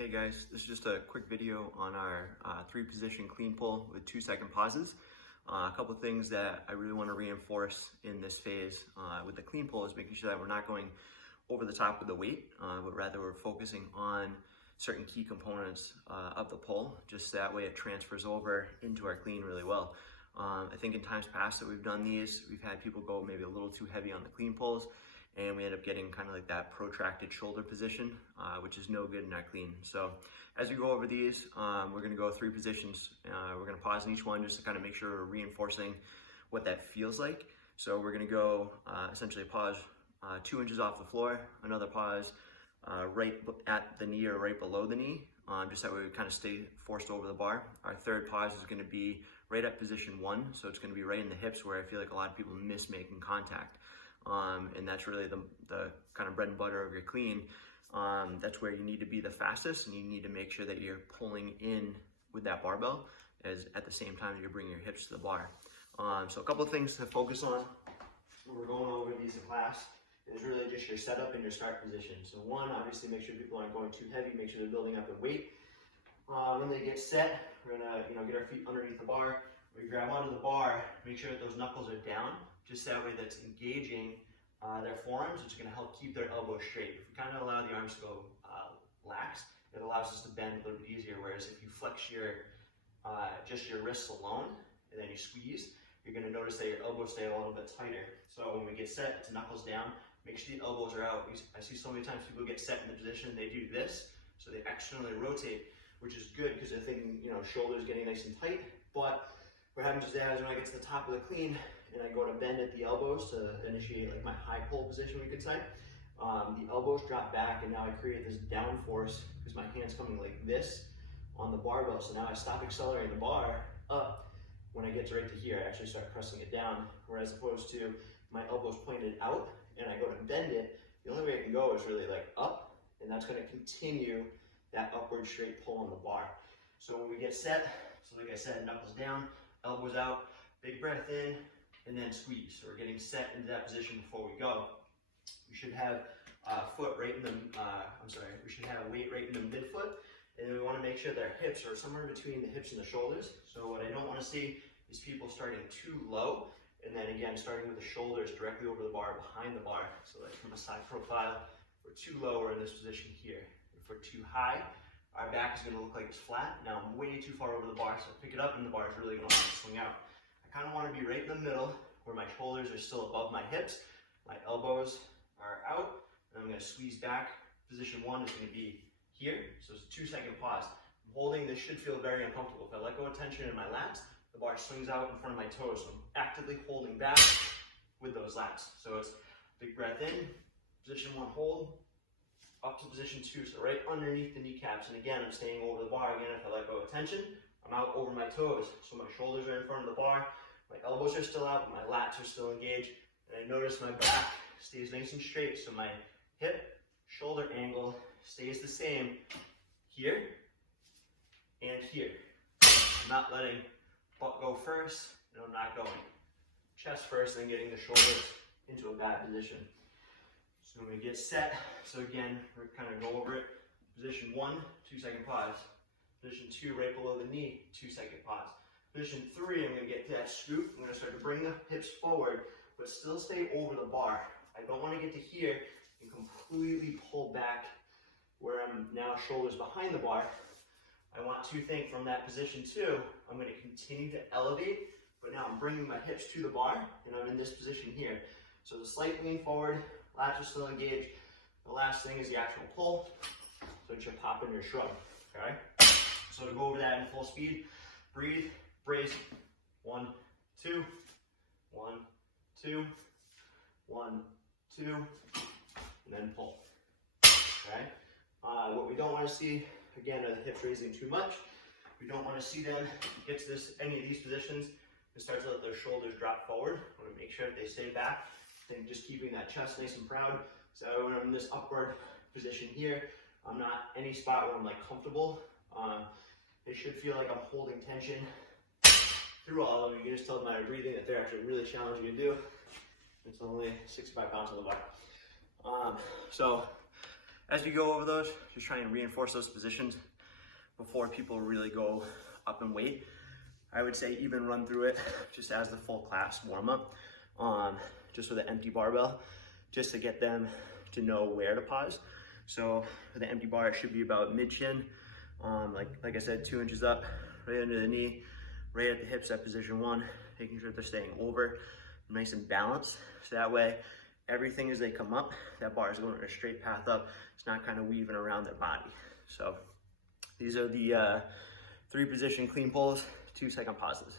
Hey guys, this is just a quick video on our 3-position clean pull with 2-second pauses. A couple of things that I really want to reinforce in this phase with the clean pull is making sure that we're not going over the top with the weight, but rather we're focusing on certain key components of the pull, just that way it transfers over into our clean really well. I think in times past that we've done these, we've had people go maybe a little too heavy on the clean pulls, and we end up getting kind of like that protracted shoulder position, which is no good in our clean. So as we go over these, we're gonna go 3 positions. We're gonna pause in each one just to kind of make sure we're reinforcing what that feels like. So we're gonna go essentially pause 2 inches off the floor, another pause right at the knee or right below the knee, just that way we kind of stay forced over the bar. Our third pause is gonna be right at position 1, so it's gonna be right in the hips where I feel like a lot of people miss making contact. And that's really the kind of bread and butter of your clean. That's where you need to be the fastest, and you need to make sure that you're pulling in with that barbell as at the same time you're bringing your hips to the bar. So a couple of things to focus on when we're going over these in class is really just your setup and your start position. So one, obviously make sure people aren't going too heavy, make sure they're building up in weight. When they get set, we're gonna get our feet underneath the bar. We grab onto the bar, make sure that those knuckles are down, just that way that's engaging their forearms, which is going to help keep their elbows straight. If we kind of allow the arms to go lax, it allows us to bend a little bit easier, whereas if you flex your just your wrists alone, and then you squeeze, you're going to notice that your elbows stay a little bit tighter. So when we get set, it's knuckles down, make sure the elbows are out. I see so many times people get set in the position, they do this, so they externally rotate, which is good because they're thinking, shoulders getting nice and tight, but what happens is that when I get to the top of the clean and I go to bend at the elbows to initiate like my high pull position, we could say, the elbows drop back, and now I create this down force because my hand's coming like this on the barbell. So now I stop accelerating the bar up. When I get to right to here, I actually start pressing it down, whereas opposed to my elbows pointed out and I go to bend it, the only way I can go is really like up, and that's going to continue that upward straight pull on the bar. So when we get set, so like I said, knuckles down, elbows out, big breath in, and then squeeze. So we're getting set into that position before we go. We should have we should have weight right in the midfoot, and we want to make sure that our hips are somewhere between the hips and the shoulders. So what I don't want to see is people starting too low, and then again, starting with the shoulders directly over the bar, behind the bar. So like from a side profile, if we're too low, we're in this position here. If we're too high, our back is going to look like it's flat. Now I'm way too far over the bar, so I pick it up and the bar is really going to want to swing out. I kind of want to be right in the middle where my shoulders are still above my hips, my elbows are out, and I'm going to squeeze back. Position 1 is going to be here, so it's a 2-second pause. I'm holding, this should feel very uncomfortable. If I let go of tension in my lats, the bar swings out in front of my toes, so I'm actively holding back with those lats. So it's big breath in, position 1 hold, up to position 2, so right underneath the kneecaps, and again, I'm staying over the bar. Again, if I let go of tension, I'm out over my toes, so my shoulders are in front of the bar, my elbows are still out, my lats are still engaged, and I notice my back stays nice and straight, so my hip, shoulder angle stays the same here and here. I'm not letting butt go first, and I'm not going chest first and getting the shoulders into a bad position. So when we get set, so again, we're kind of go over it. Position 1, 2-second pause. Position 2, right below the knee, 2-second pause. Position 3, I'm going to get to that scoop. I'm going to start to bring the hips forward, but still stay over the bar. I don't want to get to here and completely pull back where I'm now shoulders behind the bar. I want to think from that position 2, I'm going to continue to elevate, but now I'm bringing my hips to the bar, and I'm in this position here. So the slight lean forward, lats are still engaged. The last thing is the actual pull, so it's your pop and your shrug, okay? So to go over that in full speed, breathe, brace, 1, 2, 1, 2, 1, 2, and then pull, okay? What we don't want to see, again, are the hips raising too much. We don't want to see them get to any of these positions and start to let their shoulders drop forward. We want to make sure that they stay back, and just keeping that chest nice and proud. So when I'm in this upward position here, I'm not any spot where I'm like comfortable. It should feel like I'm holding tension through all of them. You can just tell by my breathing that they're actually really challenging to do. It's only 65 pounds on the bar. So as you go over those, just try and reinforce those positions before people really go up in weight. I would say even run through it just as the full class warm up, just with an empty barbell, just to get them to know where to pause. So for the empty bar, it should be about mid chin, like I said, 2 inches up, right under the knee, right at the hips at position 1, making sure they're staying over, nice and balanced. So that way, everything as they come up, that bar is going in a straight path up. It's not kind of weaving around their body. So these are the 3 position clean pulls, 2 second pauses.